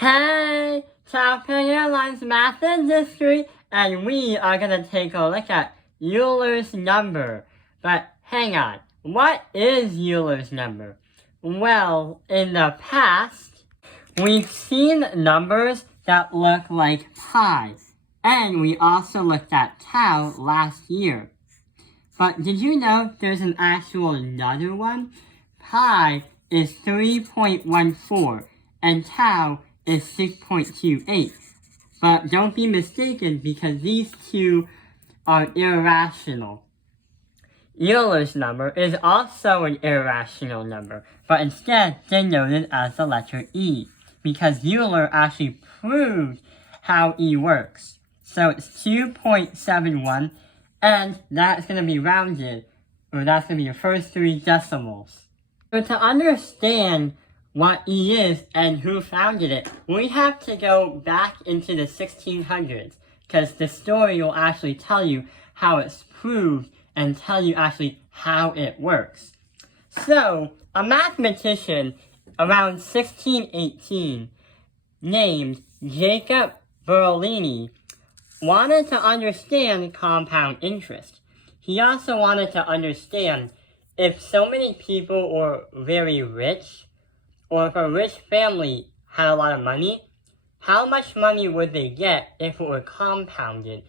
Hey, Southern Airlines Math and History, and we are going to take a look at Euler's number. But hang on, what is Euler's number? Well, in the past, we've seen numbers that look like pi, and we also looked at tau last year. But did you know there's an actual another one? Pi is 3.14, and tau is 6.28. But don't be mistaken because these two are irrational. Euler's number is also an irrational number, but instead denoted as the letter E, because Euler actually proved how E works. So it's 2.71, and that's going to be rounded, or that's going to be the first three decimals. So to understand what E is and who founded it, we have to go back into the 1600s, because the story will actually tell you how it's proved and tell you actually how it works. So, a mathematician around 1618 named Jacob Bernoulli wanted to understand compound interest. He also wanted to understand if so many people were very rich, or if a rich family had a lot of money, how much money would they get if it were compounded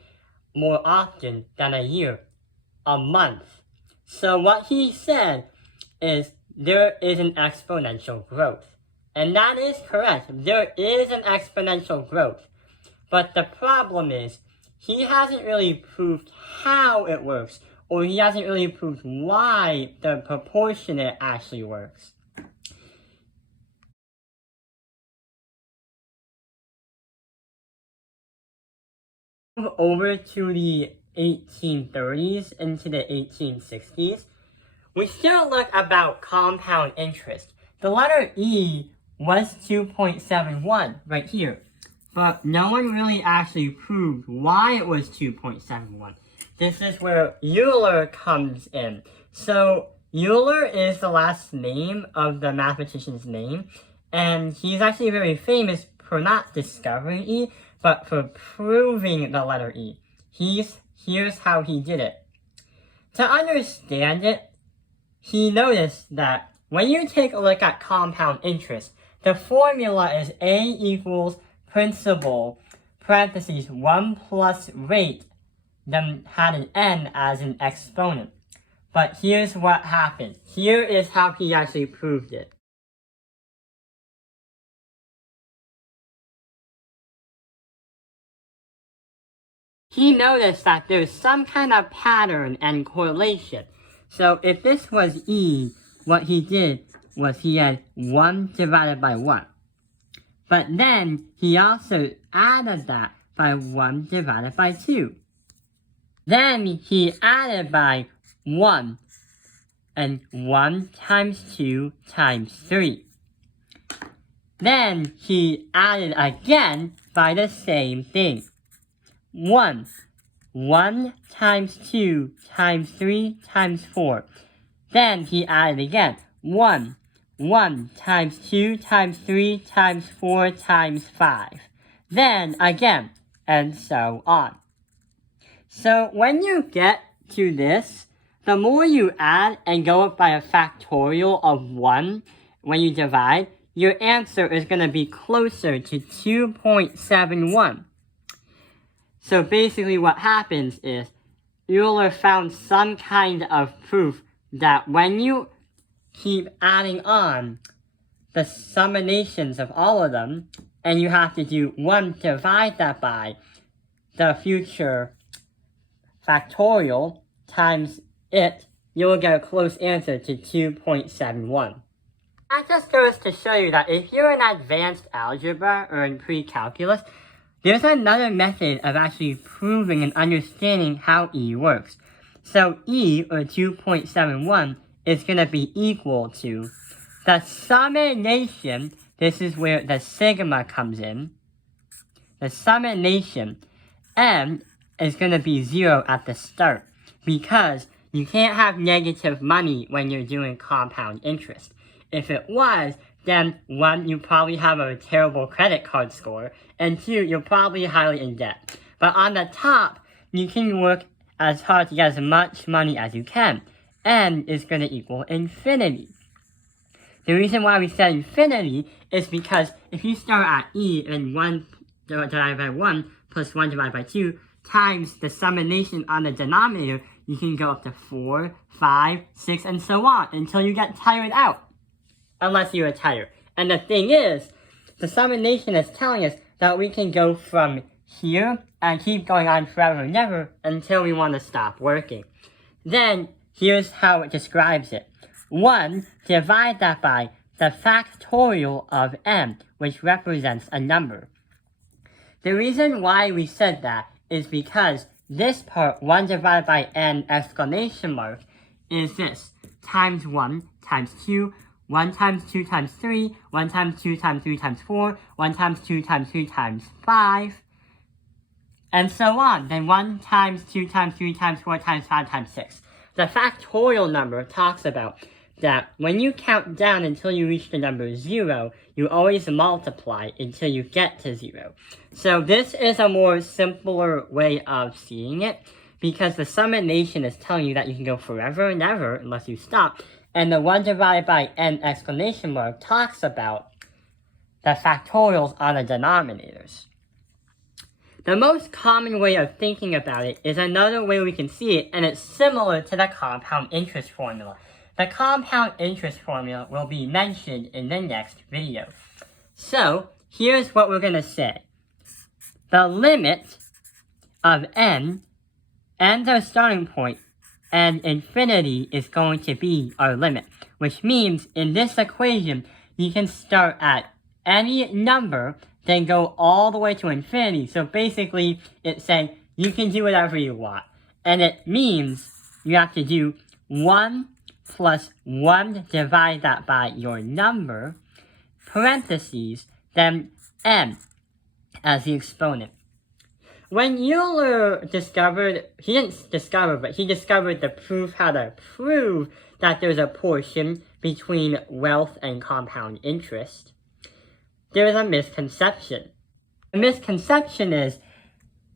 more often than a year, a month? So what he said is there is an exponential growth. And that is correct. There is an exponential growth. But the problem is, he hasn't really proved how it works, or he hasn't really proved why the proportionate actually works. Over to the 1830s into the 1860s, we still look about compound interest. The letter E was 2.71 right here, but no one really actually proved why it was 2.71. This is where Euler comes in. So Euler is the last name of the mathematician's name, and he's actually very famous for not discovering E, but for proving the letter E. Here's how he did it. To understand it, he noticed that when you take a look at compound interest, the formula is A equals principal, parentheses, 1 plus rate, then had an n as an exponent. But here's what happened. Here is how he actually proved it. He noticed that there's some kind of pattern and correlation. So if this was E, what he did was he had 1 divided by 1. But then he also added that by 1 divided by 2. Then he added by 1, and 1 times 2 times 3. Then he added again by the same thing. 1 times 2 times 3 times 4. Then he added again. 1 times 2 times 3 times 4 times 5. Then again, and so on. So when you get to this, the more you add and go up by a factorial of 1 when you divide, your answer is going to be closer to 2.71. So basically what happens is, Euler found some kind of proof that when you keep adding on the summations of all of them, and you have to do 1 divide that by the future factorial times it, you will get a close answer to 2.71. That just goes to show you that if you're in advanced algebra or in pre-calculus, there's another method of actually proving and understanding how E works. So E, or 2.71, is going to be equal to the summation. This is where the sigma comes in. The summation, M, is going to be 0 at the start, because you can't have negative money when you're doing compound interest. If it was, then 1, you probably have a terrible credit card score, and 2, you're probably highly in debt. But on the top, you can work as hard to get as much money as you can. N is going to equal infinity. The reason why we said infinity is because if you start at E and 1 divided by 1 plus 1 divided by 2 times the summation on the denominator, you can go up to 4, 5, 6, and so on until you get tired out. Unless you retire. And the thing is, the summation is telling us that we can go from here and keep going on forever and ever until we want to stop working. Then, here's how it describes it. 1, divide that by the factorial of n, which represents a number. The reason why we said that is because this part, 1 divided by n exclamation mark, is this, times 1 times 2, 1 times 2 times 3, 1 times 2 times 3 times 4, 1 times 2 times 3 times 5, and so on. Then 1 times 2 times 3 times 4 times 5 times 6. The factorial number talks about that when you count down until you reach the number 0, you always multiply until you get to 0. So this is a more simpler way of seeing it, because the summation is telling you that you can go forever and ever unless you stop. And the 1 divided by n exclamation mark talks about the factorials on the denominators. The most common way of thinking about it is another way we can see it, and it's similar to the compound interest formula. The compound interest formula will be mentioned in the next video. So, here's what we're going to say. The limit of n's our starting point, and infinity is going to be our limit, which means in this equation, you can start at any number, then go all the way to infinity. So basically, it's saying you can do whatever you want. And it means you have to do 1 plus 1, divide that by your number, parentheses, then n as the exponent. When Euler discovered, he discovered the proof how to prove that there's a portion between wealth and compound interest, there is a misconception. The misconception is,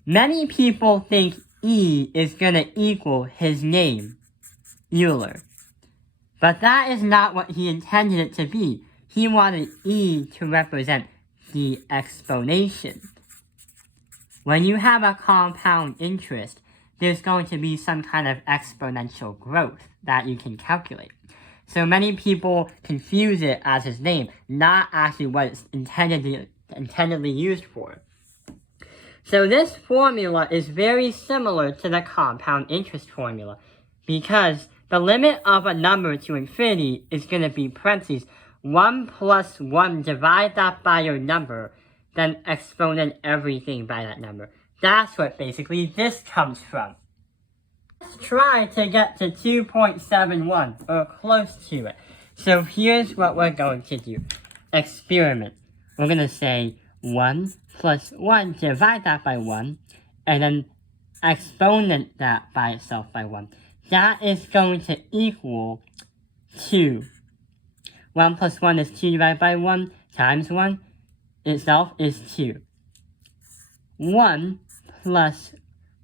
many people think E is going to equal his name, Euler. But that is not what he intended it to be. He wanted E to represent the exponential. When you have a compound interest, there's going to be some kind of exponential growth that you can calculate. So many people confuse it as his name, not actually what it's intendedly used for. So this formula is very similar to the compound interest formula, because the limit of a number to infinity is going to be parentheses 1 plus 1, divide that by your number, then exponent everything by that number. That's what basically this comes from. Let's try to get to 2.71, or close to it. So here's what we're going to do. Experiment. We're going to say 1 plus 1, divide that by 1, and then exponent that by itself by 1. That is going to equal 2. 1 plus 1 is 2 divided by 1 times 1 itself is 2. 1 plus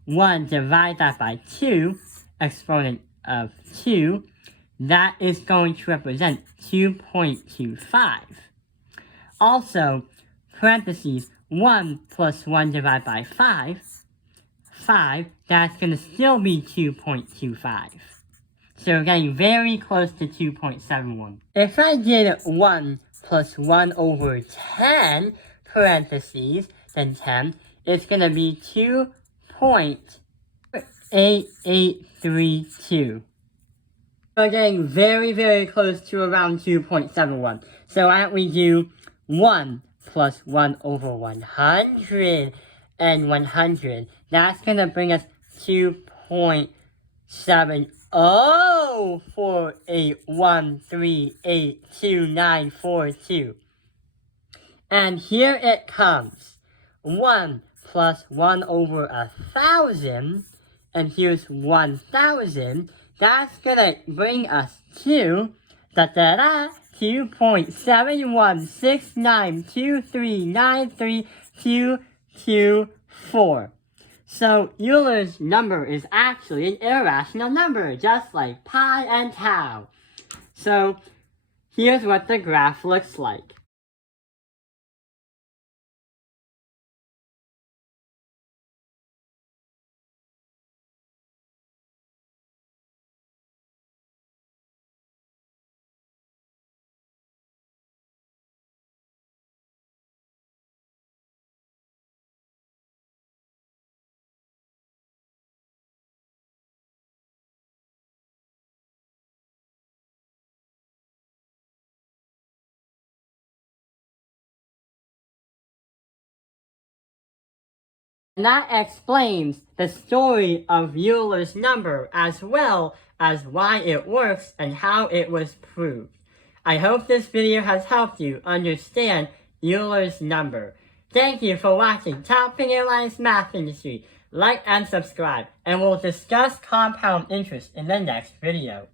1, divide that by 2, exponent of 2, that is going to represent 2.25. Also, parentheses, 1 plus 1 divided by 5, that's going to still be 2.25. So we're getting very close to 2.71. If I did 1 plus 1 over 10, parentheses, then 10, it's going to be 2.8832. We're getting very, very close to around 2.71. So why don't we do 1 plus 1 over 100 and 100. That's going to bring us 2.7048138292. And here it comes. 1 plus 1 over 1,000. And here's 1,000. That's going to bring us to 2.71693932932224. So Euler's number is actually an irrational number, just like pi and tau. So here's what the graph looks like. And that explains the story of Euler's number as well as why it works and how it was proved. I hope this video has helped you understand Euler's number. Thank you for watching Top Finger Lines Math Industry. Like and subscribe, and we'll discuss compound interest in the next video.